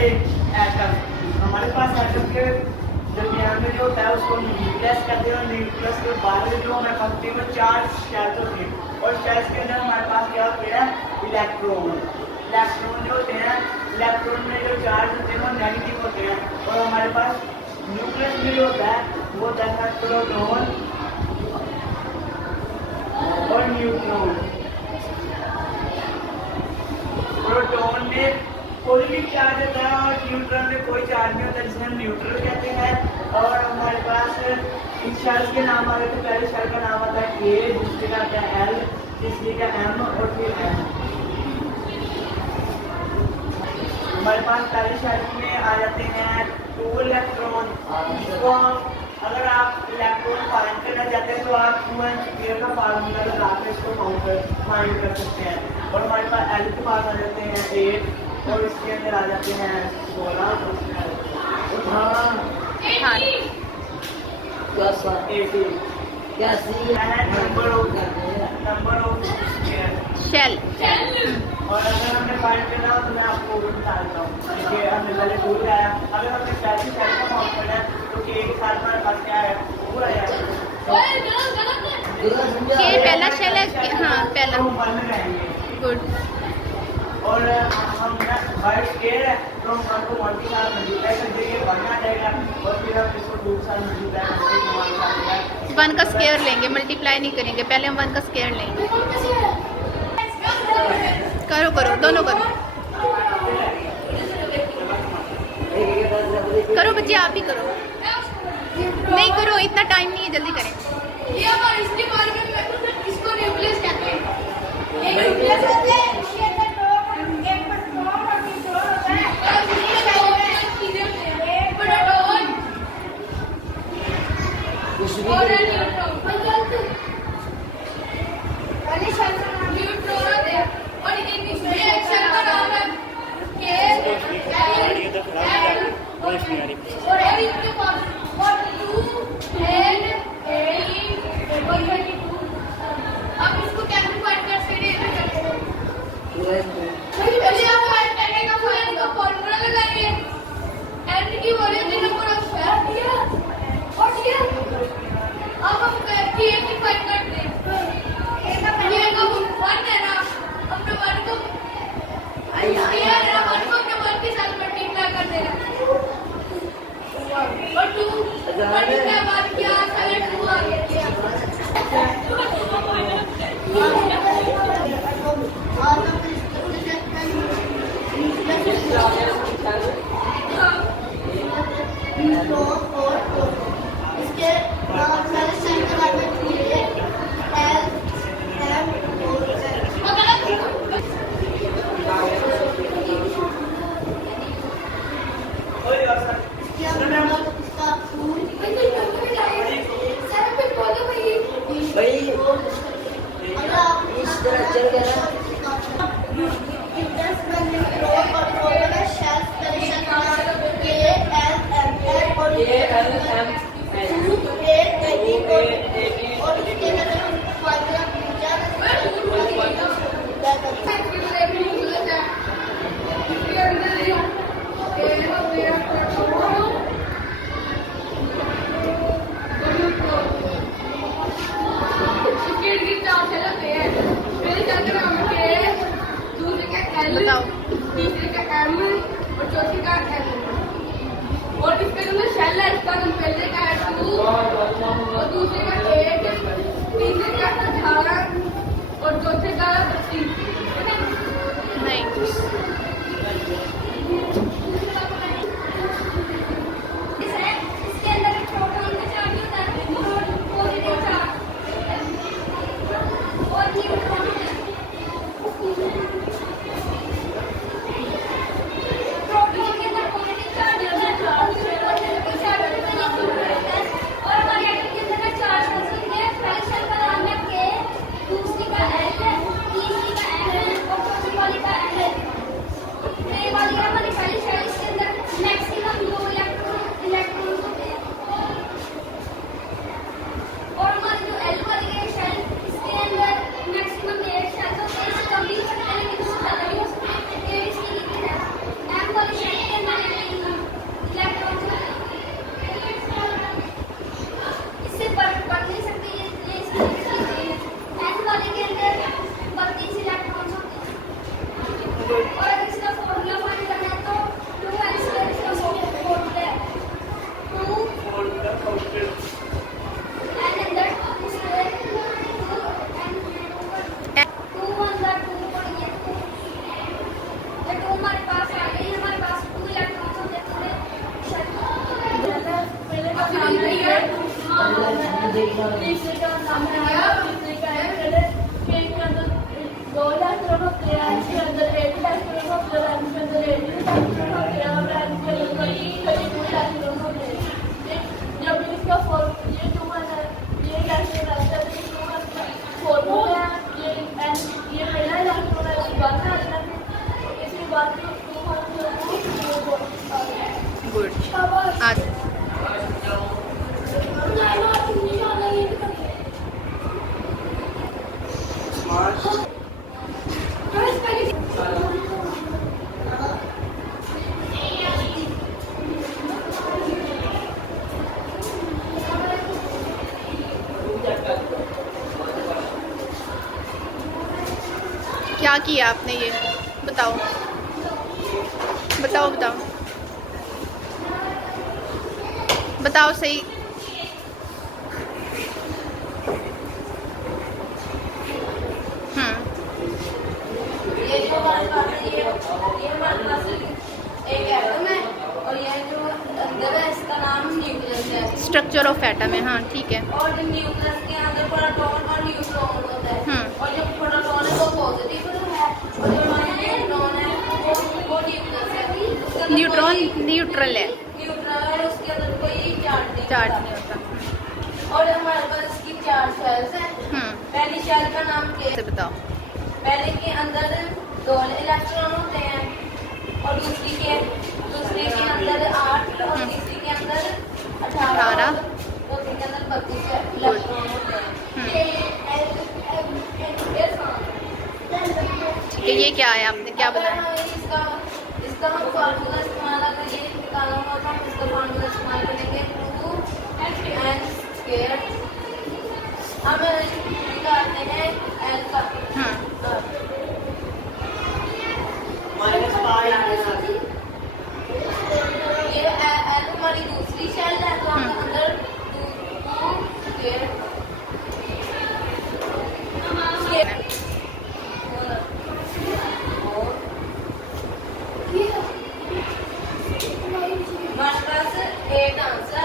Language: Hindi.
एक एटम। हमारे पास एटम के दरमियान में जो होता है उसको न्यूक्लियस कहते हैं, और न्यूक्लियस के बाद जो हमारे पास होती है वो 4 शेल्स होती हैं, और शेल्स के अंदर हमारे पास क्या होते हैं, इलेक्ट्रॉन। इलेक्ट्रॉन जो होते हैं, इलेक्ट्रॉन में जो चार्ज होते हैं वो नेगेटिव होते हैं, और हमारे पास न्यूक्लियस में जो होता है वो होता है प्रोटॉन और न्यूट्रॉन। प्रोटॉन में पॉजिटिव चार्ज होता है और न्यूट्रॉन में कोई चार्ज नहीं होता, जिसे हम न्यूट्रल कहते हैं। और हमारे पास इन शेल्स के नाम आ रहे थे, पहले शेल का नाम आता है ए, दूसरे का आता है एल, तीसरे का एम और फिर एन। हमारे पास पहले शेल में आ जाते हैं 2 इलेक्ट्रॉन। इसको अगर आप इलेक्ट्रॉन फाइंड करना चाहते हैं तो आप 2n² का फार्मूला लगा के इसको फाइंड कर सकते हैं। और हमारे पास एल के पास आ जाते हैं 8, और इसके अंदर आ जाते हैं 16, नंबर ऑफ शेल। और अगर हमने फाइंड करना हो तो मैं आपको वो बता देता हूँ। देखिए हमने पहले टूल आया, अगर हमने शेल का फाउंड करना है तो के के साथ हमारे पास क्या है, पूरा के पहला शेल है, हाँ पहला। वन रहेंगे। गुड। और हम बाय स्केयर है तो हम वन को 1 के साथ मल्टीप्लाई कर देंगे, 1 आ जाएगा, और फिर हम इसको 2 के साथ मल्टीप्लाई करेंगे, 1 का स्क्वायर लेंगे, मल्टीप्लाई नहीं करेंगे, पहले हम 1 का स्क्वायर लेंगे। करो करो, दोनों करो, करो बच्चे, आप ही करो। नहीं करो, इतना टाइम नहीं है, जल्दी करें। इसको न्यूक्लियस कहते हैं। अब इसको कैसे फाइंड कर सकते हैं? पहले आप फाइंड करने का फॉर्मूला लगाएंगे। n की वैल्यू नंबर ऑफ शेल दिया और दिया। अब हम k की फाइंड करते हैं। ये का 1 है ना, हमने 1 को ये है ना, 1 को हमने 1 के साथ मल्टीप्लाई कर देना। और 2 1 के बाद क्या आता है, 2 आ गया। तीसरे का नाम है तीसरे का है पहले के अंदर 2 इलेक्ट्रॉन होते हैं, इसके अंदर 1 इलेक्ट्रॉन होता है, इसके अंदर 1 इलेक्ट्रॉन होते हैं और इसके अंदर कई 2 इलेक्ट्रॉन होते हैं। जब इसका ये 2 है, ये इलेक्ट्रॉन रहता है, तो 4 है, ये पहला इलेक्ट्रॉन है, उसके बाद में आता है, इसके बाद में गुड। आज क्या किया आपने ये बताओ बताओ बताओ बताओ सही। ये जो हमारे पास है ये हमारे पास एक एटम है और ये जो अंदर है इसका नाम न्यूक्लियस है। स्ट्रक्चर ऑफ एटम है, हाँ ठीक है। और न्यूक्लियस के अंदर प्रोटॉन और न्यूट्रॉन होता है और जो प्रोटॉन है वो पॉजिटिव है और जो न्यूट्रॉन है वो न्यूक्लियस है। न्यूट्रॉन न्यूट्रल है, न्यूट्रल है, उसके अंदर कोई चार्ज चार्ज नहीं नहीं होता। और हमारे पास इसकी 4 सेल्स हैं। पहली सेल का नाम क्या से है? बताओ। पहले के अंदर 2 इलेक्ट्रॉन होते हैं और दूसरे के अंदर 8 और तीसरे के अंदर 18 और चौथे के अंदर 32 इलेक्ट्रॉन होते हैं। ठीक है, ये क्या है आपने क्या बताया? इसका हम फार्मूला इस्तेमाल अगर ये निकालना होगा तो हम इसका फार्मूला इस्तेमाल करेंगे 2n²। हम निकालते हैं n का माइनस पाई आगे ये n हमारी दूसरी शेल है तो हम अंदर 2 हमारे पास 8 आंसर